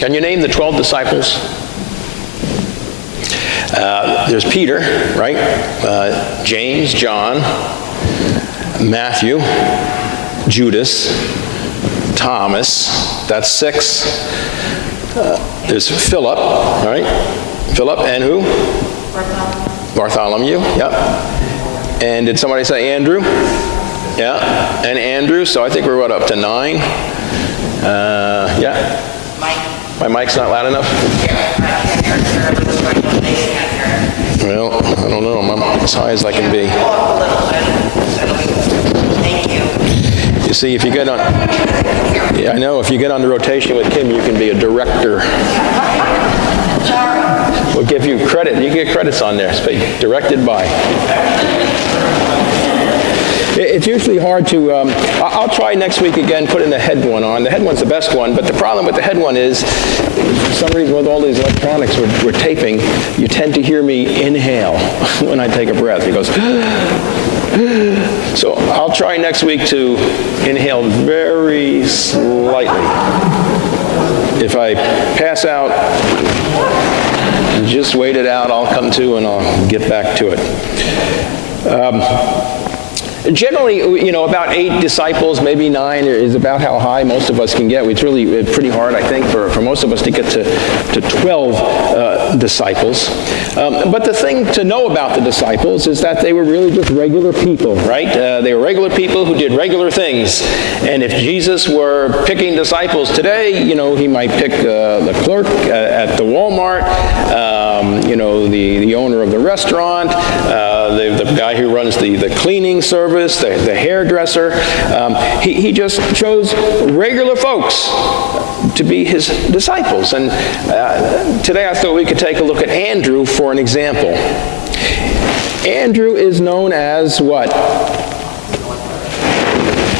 Can you name the 12 disciples? There's Peter, right? James, John, Matthew, Judas, Thomas. That's 6. There's Philip, right? Philip and who? Bartholomew, yep. And did somebody say Andrew? Yeah, and Andrew. So I think we're up to 9. Yeah. My mic's not loud enough? Well, I don't know. I'm as high as I can be. Thank you. You see, if you get on... Yeah, I know. If you get on the rotation with Kim, you can be a director. We'll give you credit. You get credits on there. Directed by. It's usually hard to, I'll try next week again, putting the head one on. The head one's the best one, but the problem with the head one is, for some reason with all these electronics we're taping, you tend to hear me inhale when I take a breath. It goes, so I'll try next week to inhale very slightly. If I pass out, just wait it out, I'll come to and I'll get back to it. Generally, about 8 disciples, maybe 9 is about how high most of us can get. It's really pretty hard, I think, for most of us to get to 12 disciples. But the thing to know about the disciples is that they were really just regular people, right? They were regular people who did regular things. And if Jesus were picking disciples today, he might pick the clerk at the Walmart, the owner of the restaurant, the guy who runs the cleaning service, the hairdresser. He just chose regular folks to be his disciples. And today I thought we could take a look at Andrew for an example. Andrew is known as what?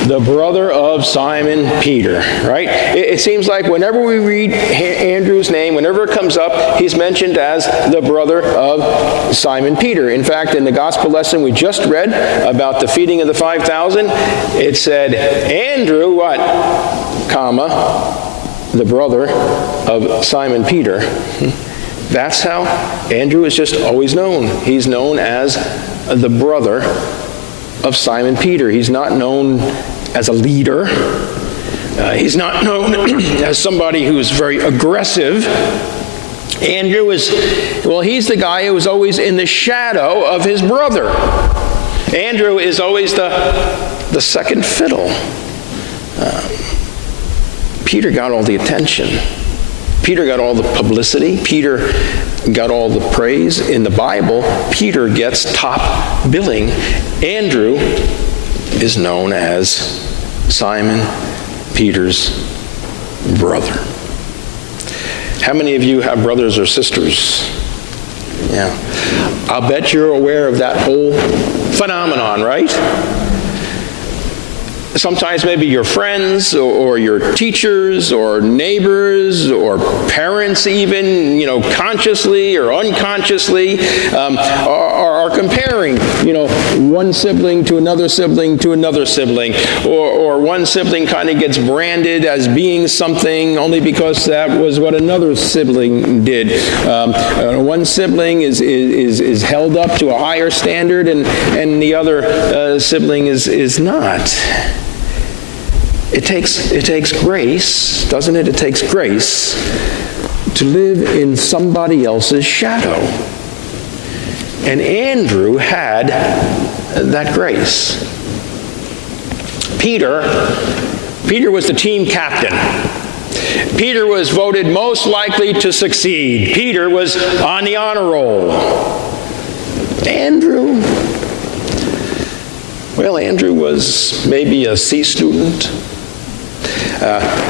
The brother of Simon Peter, right? It seems like whenever we read Andrew's name, whenever it comes up, he's mentioned as the brother of Simon Peter. In fact, in the gospel lesson we just read about the feeding of the 5,000, it said, Andrew, what? The brother of Simon Peter. That's how Andrew is just always known. He's known as the brother of Simon Peter. He's not known as a leader. He's not known as somebody who's very aggressive. Andrew he's the guy who was always in the shadow of his brother. Andrew is always the second fiddle. Peter got all the attention. Peter got all the publicity. Peter got all the praise. In the Bible, Peter gets top billing. Andrew is known as Simon Peter's brother. How many of you have brothers or sisters? Yeah. I'll bet you're aware of that whole phenomenon, right? Sometimes maybe your friends or your teachers or neighbors or parents even, consciously or unconsciously are comparing, one sibling to another sibling to another sibling. Or one sibling kind of gets branded as being something only because that was what another sibling did. One sibling is held up to a higher standard and the other sibling is not. It takes grace, doesn't it? It takes grace to live in somebody else's shadow. And Andrew had that grace. Peter was the team captain. Peter was voted most likely to succeed. Peter was on the honor roll. Andrew was maybe a C student.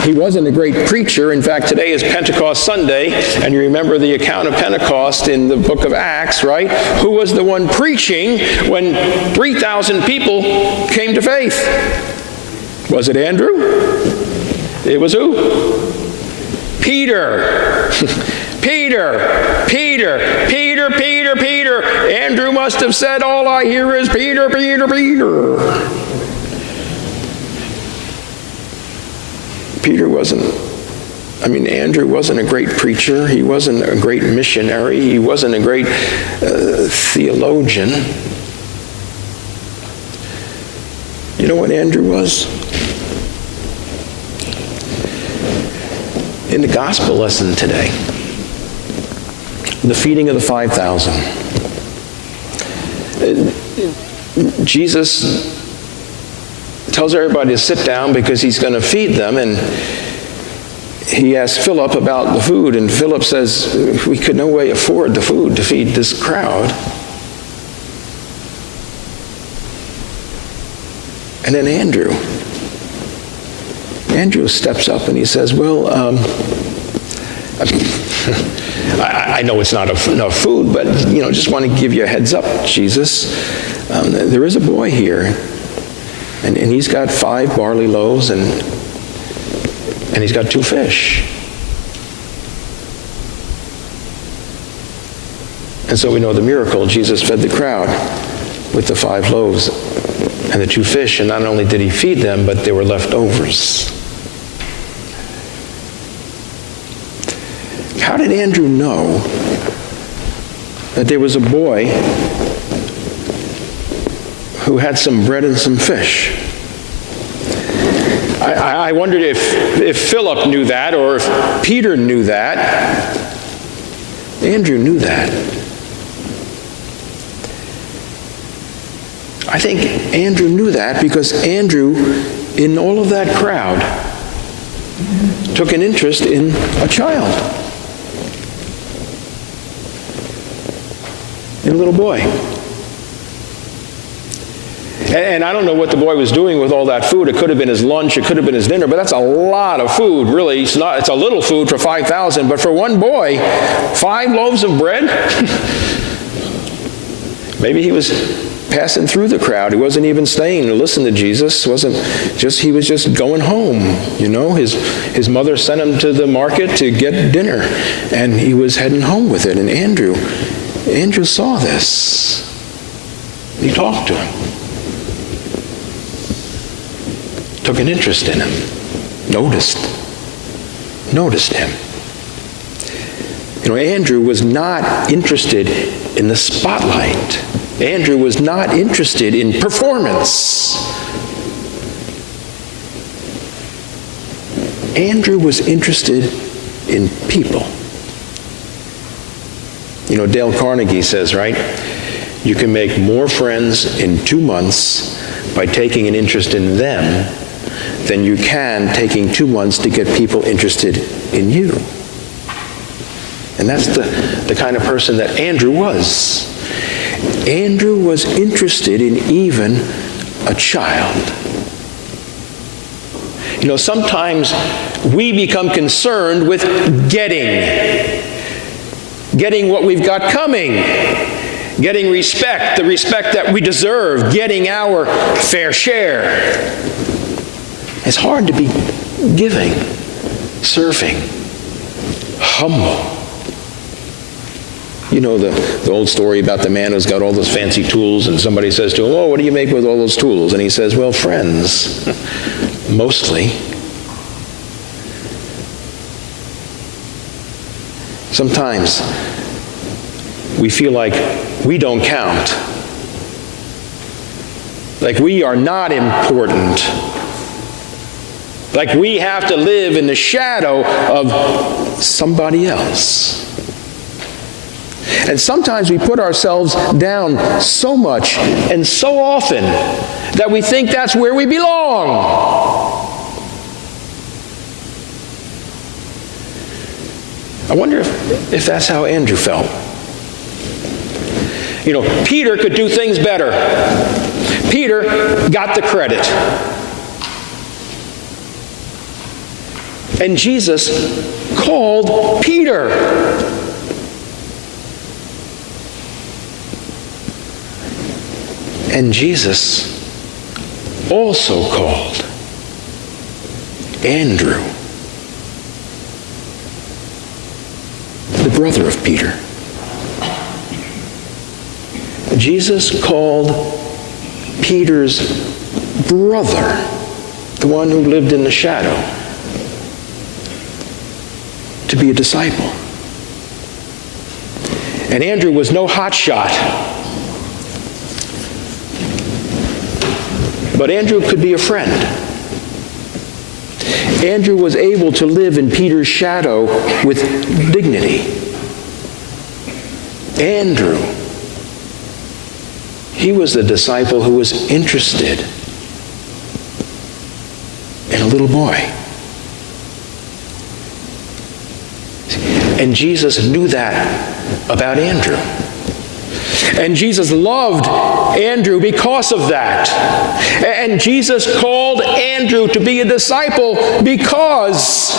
He wasn't a great preacher. In fact, today is Pentecost Sunday, and you remember the account of Pentecost in the book of Acts, right? Who was the one preaching when 3,000 people came to faith? Was it Andrew? It was who? Peter. Peter. Andrew must have said, all I hear is Peter. Peter wasn't I mean, Andrew wasn't a great preacher. He wasn't a great missionary. He wasn't a great theologian. You know what Andrew was? In the gospel lesson today, the feeding of the 5,000. Jesus tells everybody to sit down because he's going to feed them, and he asks Philip about the food, and Philip says, we could no way afford the food to feed this crowd. And then Andrew steps up and he says, well, I know it's not enough food, but, just want to give you a heads up, Jesus. There is a boy here, and he's got 5 barley loaves, and he's got 2 fish. And so we know the miracle. Jesus fed the crowd with the 5 loaves and the 2 fish, and not only did he feed them, but they were leftovers. How did Andrew know that there was a boy who had some bread and some fish? I wondered if Philip knew that, or if Peter knew that. Andrew knew that. I think Andrew knew that because Andrew, in all of that crowd, took an interest in a child, in a little boy. And I don't know what the boy was doing with all that food. It could have been his lunch, it could have been his dinner, but that's a lot of food, really. It's a little food for 5,000, but for one boy, 5 loaves of bread? Maybe he was passing through the crowd. He wasn't even staying to listen to Jesus. He was just going home. His mother sent him to the market to get dinner, and he was heading home with it. And Andrew saw this. He talked to him. Took an interest in him. Noticed him. Andrew was not interested in the spotlight. Andrew was not interested in performance. Andrew was interested in people. Dale Carnegie says, right? You can make more friends in 2 months by taking an interest in them than you can taking 2 months to get people interested in you. And that's the kind of person that Andrew was. Andrew was interested in even a child. Sometimes we become concerned with getting what we've got coming, getting respect, the respect that we deserve, getting our fair share. It's hard to be giving, serving, humble. The old story about the man who's got all those fancy tools, and somebody says to him, "Oh, what do you make with all those tools?" And he says, "Well, friends, mostly." Sometimes we feel like we don't count, like we are not important, like we have to live in the shadow of somebody else. And sometimes we put ourselves down so much and so often that we think that's where we belong. I wonder if that's how Andrew felt. Peter could do things better. Peter got the credit. And Jesus called Peter. And Jesus also called Andrew, the brother of Peter. Jesus called Peter's brother, the one who lived in the shadow. to be a disciple. And Andrew was no hotshot. But Andrew could be a friend. Andrew was able to live in Peter's shadow with dignity. Andrew, he was the disciple who was interested in a little boy. And Jesus knew that about Andrew. And Jesus loved Andrew because of that. And Jesus called Andrew to be a disciple because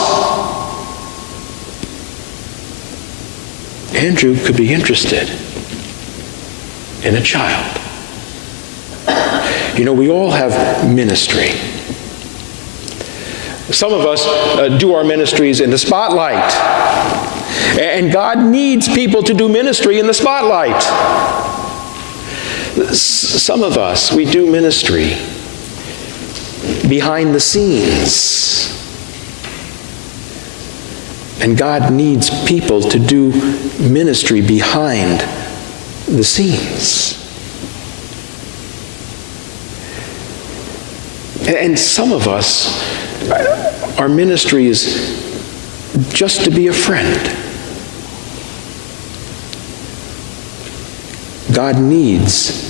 Andrew could be interested in a child. You know, we all have ministry. Some of us do our ministries in the spotlight. And God needs people to do ministry in the spotlight. Some of us, we do ministry behind the scenes. And God needs people to do ministry behind the scenes. And some of us, our ministry is just to be a friend. God needs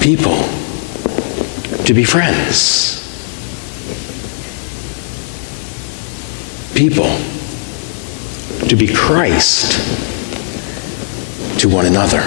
people to be friends. People to be Christ to one another.